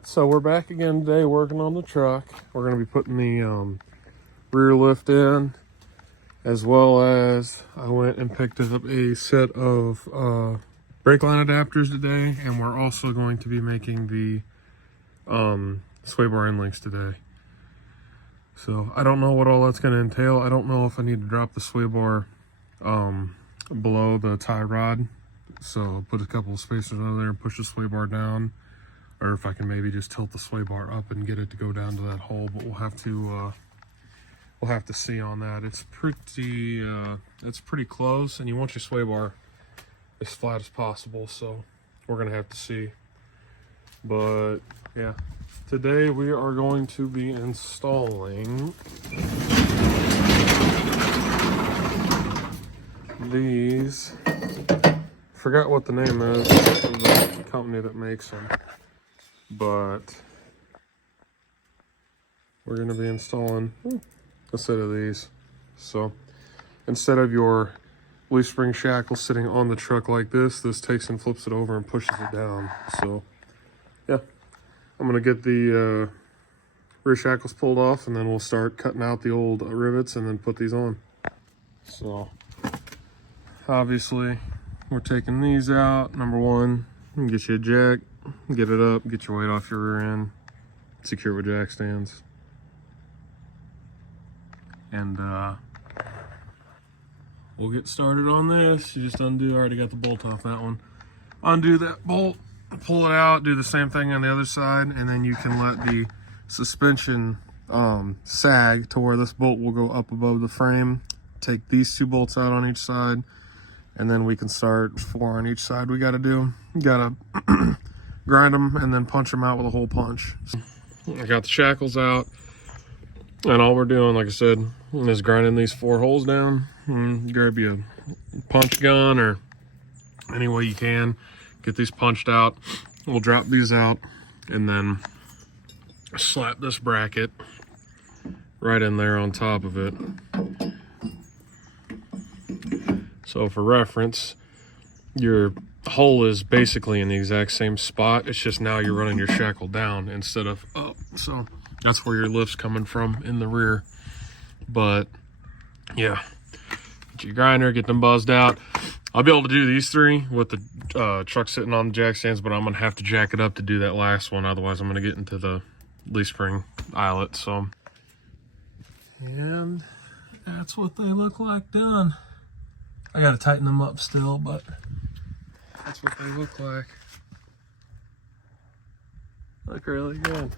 So we're back again today working on the truck. We're going to be putting the rear lift in, as well as I went and picked up a set of brake line adapters today, and we're also going to be making the sway bar end links today. So I don't know what all that's going to entail. I don't know if I need to drop the sway bar below the tie rod, so I'll put a couple of spacers under there and push the sway bar down, or if I can maybe just tilt the sway bar up and get it to go down to that hole. But we'll have to see on that. It's pretty close, and you want your sway bar as flat as possible, so we're gonna have to see. But yeah, today we are going to be installing these. Forgot what the name is of the company that makes them, but we're going to be installing a set of these. So instead of your leaf spring shackle sitting on the truck like this takes and flips it over and pushes it down. So yeah, I'm going to get the rear shackles pulled off, and then we'll start cutting out the old rivets and then put these on. So obviously we're taking these out. Number one, get you a jack, get it up, get your weight off your rear end, secure with jack stands. And we'll get started on this. You just undo, I already got the bolt off that one. Undo that bolt, pull it out, do the same thing on the other side, and then you can let the suspension sag to where this bolt will go up above the frame. Take these two bolts out on each side, and then we can start 4 on each side. We got to do, you got to grind them and then punch them out with a hole punch. I got the shackles out, and all we're doing, like I said, is grinding these 4 holes down. Grab you a punch gun or any way you can, get these punched out. We'll drop these out and then slap this bracket right in there on top of it. So for reference, your hole is basically in the exact same spot. It's just now you're running your shackle down instead of up. So that's where your lift's coming from in the rear. But yeah, get your grinder, get them buzzed out. I'll be able to do these 3 with the truck sitting on the jack stands, but I'm gonna have to jack it up to do that last one. Otherwise I'm gonna get into the leaf spring eyelet. So, and that's what they look like done. I gotta tighten them up still, but that's what they look like. Look really good.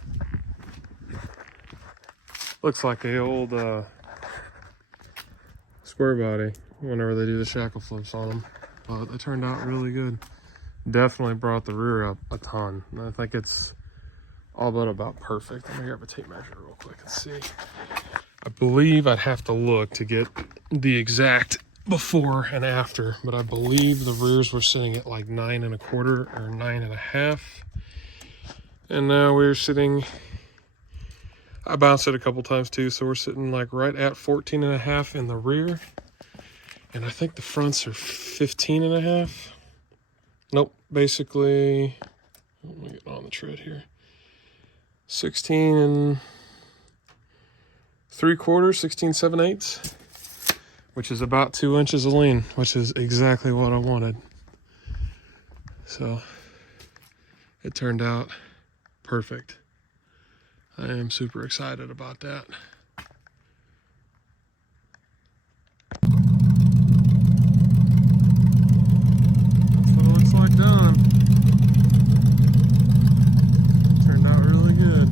Looks like the old square body whenever they do the shackle flips on them, but they turned out really good. Definitely brought the rear up a ton. I think it's all but about perfect. Let me grab a tape measure real quick and see. I believe I'd have to look to get the exact before and after, but I believe the rears were sitting at like 9 1/4 or 9 1/2, and now we're sitting, I bounced it a couple times too, so we're sitting like right at 14 1/2 in the rear, and I think the fronts are 15 1/2. Nope, basically, let me get on the tread here, 16 3/4, 16 7/8, which is about 2 inches of lean, which is exactly what I wanted. So it turned out perfect. I am super excited about that. That's what it looks like done. Turned out really good.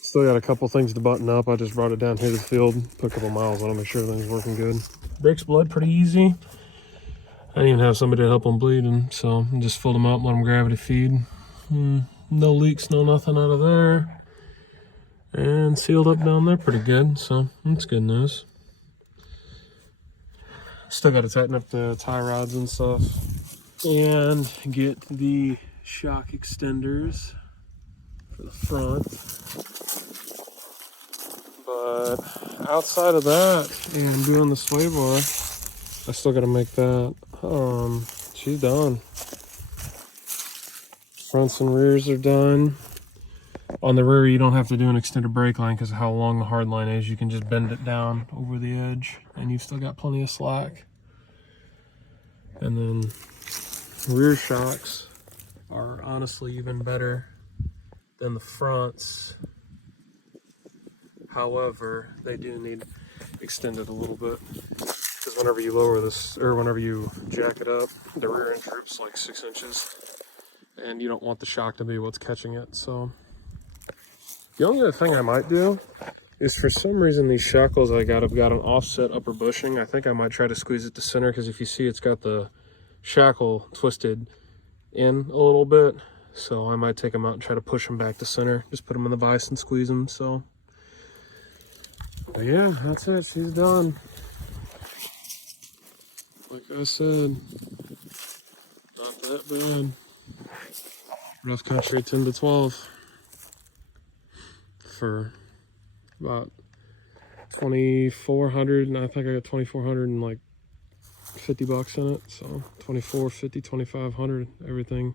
Still got a couple things to button up. I just brought it down here to the field, put a couple miles on it, make sure everything's working good. Brakes bled pretty easy. I didn't even have somebody to help them bleed, and so I just filled them up, let them gravity feed. No leaks, no nothing out of there. And sealed up down there pretty good, so that's good news. Still got to tighten up the tie rods and stuff. And get the shock extenders for the front. But outside of that and doing the sway bar, I still got to make that. She's done. Fronts and rears are done. On the rear, you don't have to do an extended brake line because of how long the hard line is. You can just bend it down over the edge and you've still got plenty of slack. And then rear shocks are honestly even better than the fronts. However, they do need extended a little bit because whenever you lower this, or whenever you jack it up, the rear end droop's like 6 inches and you don't want the shock to be what's catching it. So the only other thing I might do is, for some reason, these shackles I got have got an offset upper bushing. I think I might try to squeeze it to center because if you see, it's got the shackle twisted in a little bit. So I might take them out and try to push them back to center. Just put them in the vise and squeeze them. So, but yeah, that's it. She's done. Like I said, not that bad. Rough country 10 to 12 for about 2,400, and I think I got 2,400 and like 50 bucks in it. So 2,450, 2,500, everything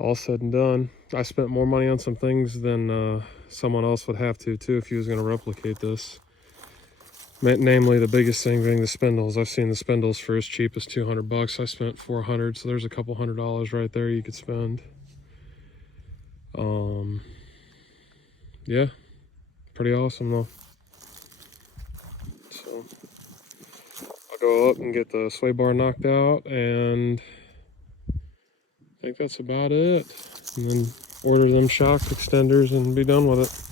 all said and done. I spent more money on some things than someone else would have to too if he was going to replicate this. Namely, the biggest thing being the spindles. I've seen the spindles for as cheap as 200 bucks. I spent 400, so there's a couple $100 right there you could spend. Yeah, pretty awesome though. So I'll go up and get the sway bar knocked out, and I think that's about it. And then order them shock extenders and be done with it.